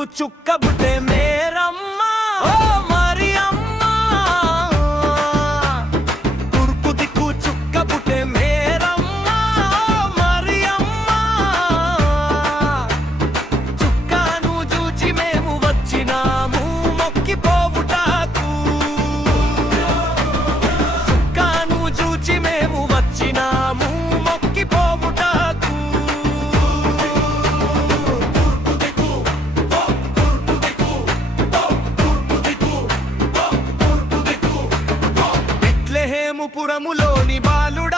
చుక్క బుట్టే మేరమ్మా. బెత్లెహేముపురములోని బాలుడమ్మా